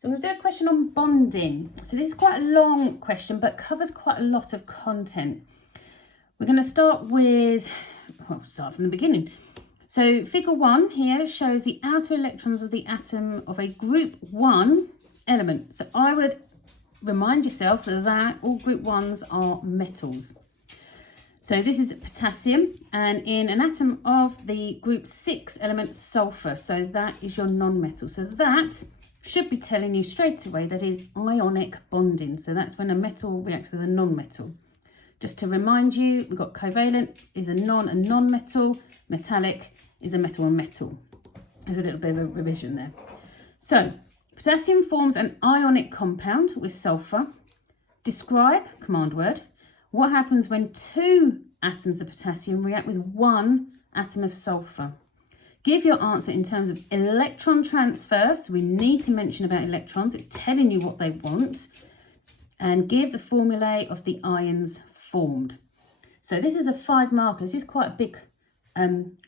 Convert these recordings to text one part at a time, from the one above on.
So I'm going to do a question on bonding. So this is quite a long question, but covers quite a lot of content. We're going to start with, well, start from the beginning. So figure 1 here shows the outer electrons of the atom of a group 1 element. So I would remind yourself that all group 1s are metals. So this is potassium, and in an atom of the group 6 element, sulfur. So that is your non-metal. So that should be telling you straight away that is ionic bonding. So that's when a metal reacts with a non-metal. Just to remind you, we've got covalent is a non-metal, metallic is a metal and metal. There's a little bit of a revision there. So potassium forms an ionic compound with sulfur. Describe, command word, what happens when 2 atoms of potassium react with 1 atom of sulfur. Give your answer in terms of electron transfer. So we need to mention about electrons. It's telling you what they want. And give the formulae of the ions formed. So this is a 5 marker. This is quite a big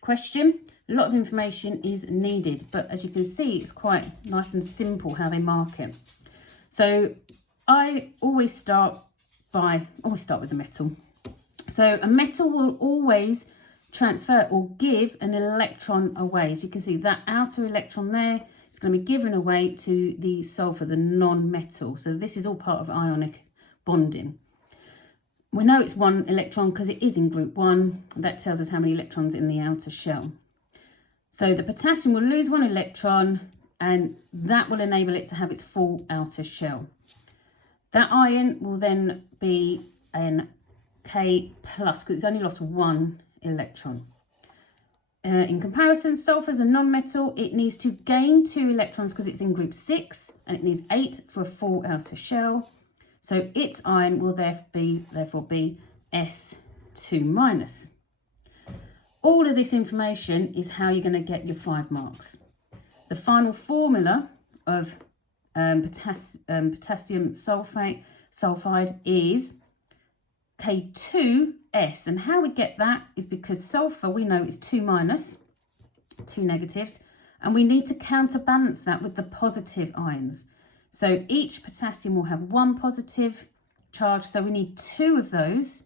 question. A lot of information is needed, but as you can see, it's quite nice and simple how they mark it. So I always start with the metal. So a metal will always transfer or give an electron away. As you can see, that outer electron there is going to be given away to the sulfur, the non-metal. So this is all part of ionic bonding. We know it's 1 electron because it is in group 1. That tells us how many electrons in the outer shell. So the potassium will lose 1 electron, and that will enable it to have its full outer shell. That ion will then be an K plus because it's only lost 1 electron. In comparison, sulfur is a non-metal. It needs to gain 2 electrons because it's in group 6, and it needs 8 for a full outer shell. So its ion will therefore be S2 minus. All of this information is how you're going to get your 5 marks. The final formula of potassium sulfide is K2S, and how we get that is because sulfur, we know, is 2 minus, 2 negatives, and we need to counterbalance that with the positive ions. So each potassium will have 1 positive charge, so we need 2 of those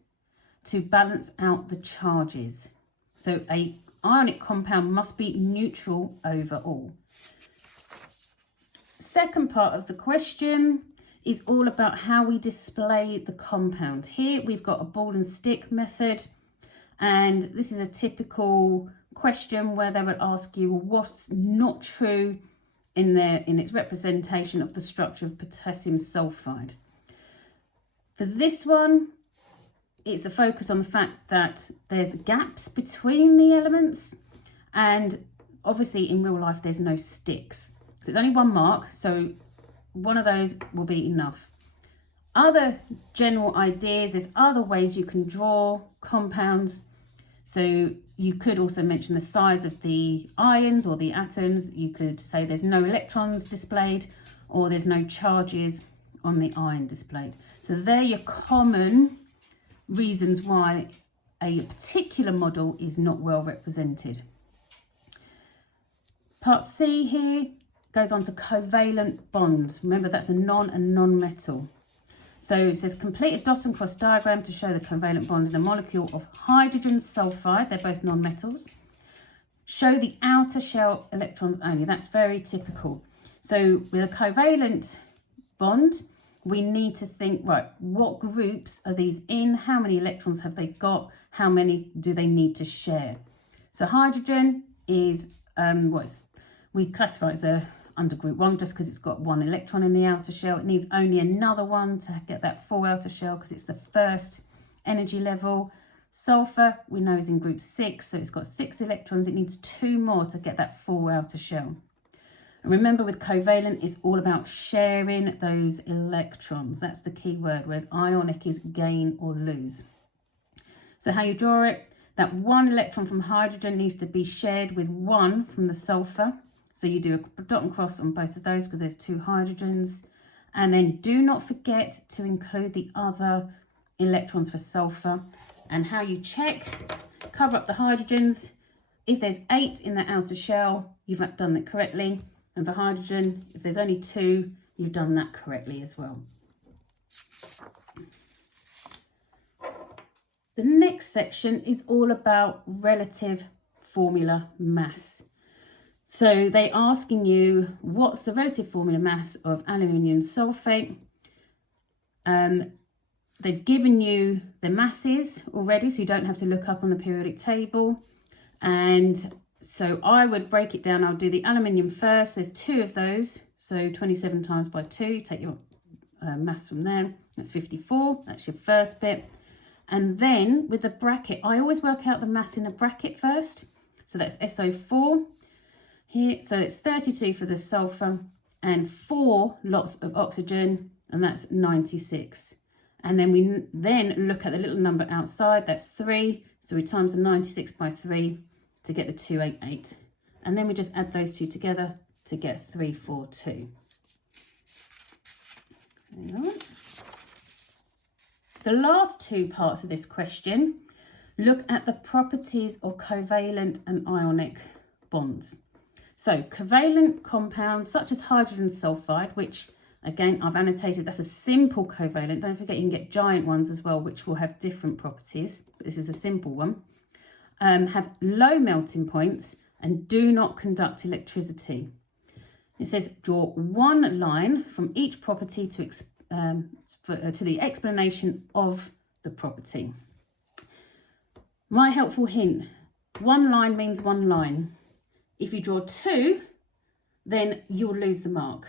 to balance out the charges. So a ionic compound must be neutral overall. Second part of the question is all about how we display the compound. Here we've got a ball and stick method, and this is a typical question where they would ask you, well, what's not true in its representation of the structure of potassium sulfide. For this one, it's a focus on the fact that there's gaps between the elements, and obviously in real life there's no sticks. So it's only 1 mark, so one of those will be enough. Other general ideas, there's other ways you can draw compounds. So you could also mention the size of the ions or the atoms. You could say there's no electrons displayed, or there's no charges on the ion displayed. So they're your common reasons why a particular model is not well represented. Part C here goes on to covalent bonds. Remember, that's a non-metal. So it says complete a dot and cross diagram to show the covalent bond in a molecule of hydrogen sulfide. They're both non-metals. Show the outer shell electrons only. That's very typical. So with a covalent bond, we need to think, right, what groups are these in? How many electrons have they got? How many do they need to share? So hydrogen is we classify it as a under group 1 just because it's got 1 electron in the outer shell. It needs only another one to get that full outer shell because it's the first energy level. Sulfur, we know, is in group 6, so it's got 6 electrons. It needs 2 more to get that full outer shell. And remember, with covalent, it's all about sharing those electrons. That's the key word, whereas ionic is gain or lose. So how you draw it, that 1 electron from hydrogen needs to be shared with 1 from the sulfur. So you do a dot and cross on both of those because there's 2 hydrogens. And then do not forget to include the other electrons for sulfur. And how you check, cover up the hydrogens. If there's 8 in the outer shell, you've done it correctly. And for hydrogen, if there's only 2, you've done that correctly as well. The next section is all about relative formula mass. So they're asking you, what's the relative formula mass of aluminium sulfate? They've given you the masses already, so you don't have to look up on the periodic table. And so I would break it down. I'll do the aluminium first. There's 2 of those. So 27 times by 2, you take your mass from there. That's 54. That's your first bit. And then with the bracket, I always work out the mass in a bracket first. So that's SO4 here. So it's 32 for the sulfur and 4 lots of oxygen, and that's 96. And then we look at the little number outside, that's 3. So we times the 96 by 3 to get the 288. And then we just add those 2 together to get 342. Hang on. The last 2 parts of this question look at the properties of covalent and ionic bonds. So covalent compounds such as hydrogen sulfide, which again, I've annotated, that's a simple covalent. Don't forget you can get giant ones as well, which will have different properties. But this is a simple one. Have low melting points and do not conduct electricity. It says draw one line from each property to the explanation of the property. My helpful hint, one line means one line. If you draw 2, then you'll lose the mark.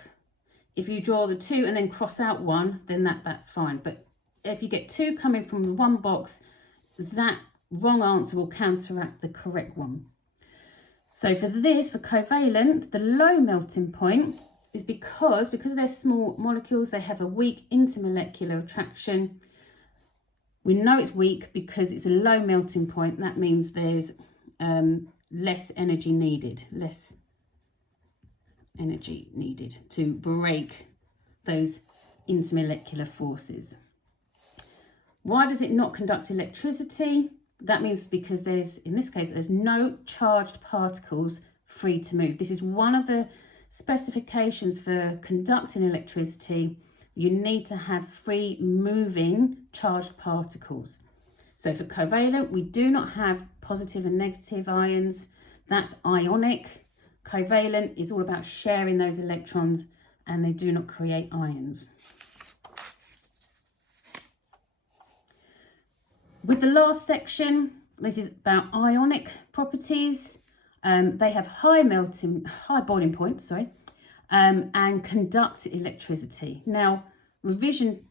If you draw the 2 and then cross out 1, then that's fine. But if you get 2 coming from the one box, that wrong answer will counteract the correct one. So for this, for covalent, the low melting point is because they're small molecules, they have a weak intermolecular attraction. We know it's weak because it's a low melting point. That means there's less energy needed to break those intermolecular forces. Why does it not conduct electricity? That means because in this case, there's no charged particles free to move. This is one of the specifications for conducting electricity. You need to have free moving charged particles. So for covalent, we do not have positive and negative ions. That's ionic. Covalent is all about sharing those electrons, and they do not create ions. With the last section, this is about ionic properties. They have high boiling point, and conduct electricity. Now, revision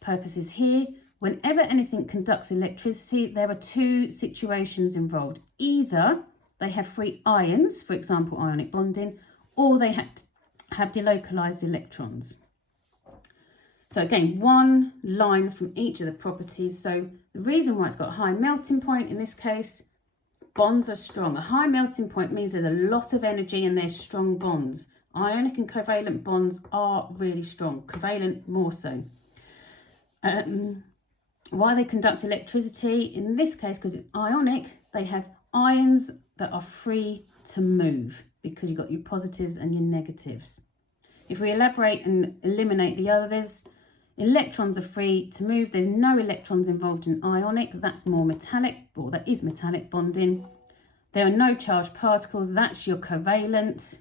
purposes here, whenever anything conducts electricity, there are 2 situations involved. Either they have free ions, for example, ionic bonding, or they have delocalized electrons. So again, one line from each of the properties. So the reason why it's got a high melting point in this case, bonds are strong. A high melting point means there's a lot of energy and there's strong bonds. Ionic and covalent bonds are really strong, covalent more so. Why they conduct electricity? In this case, because it's ionic, they have ions that are free to move because you've got your positives and your negatives. If we elaborate and eliminate the others, electrons are free to move. There's no electrons involved in ionic. That's more metallic, or that is metallic bonding. There are no charged particles. That's your covalent.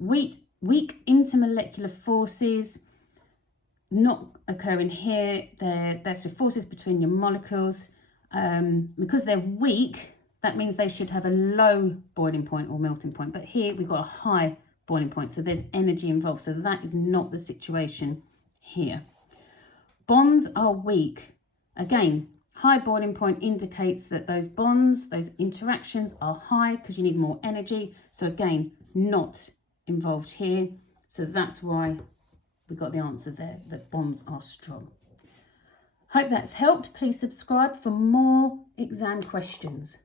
Weak intermolecular forces not occurring here. There's the forces between your molecules. Because they're weak, that means they should have a low boiling point or melting point. But here we've got a high boiling point, so there's energy involved. So that is not the situation here. Bonds are weak. Again, high boiling point indicates that those bonds, those interactions are high because you need more energy. So again, not involved here. So that's why we got the answer there, that bonds are strong. Hope that's helped. Please subscribe for more exam questions.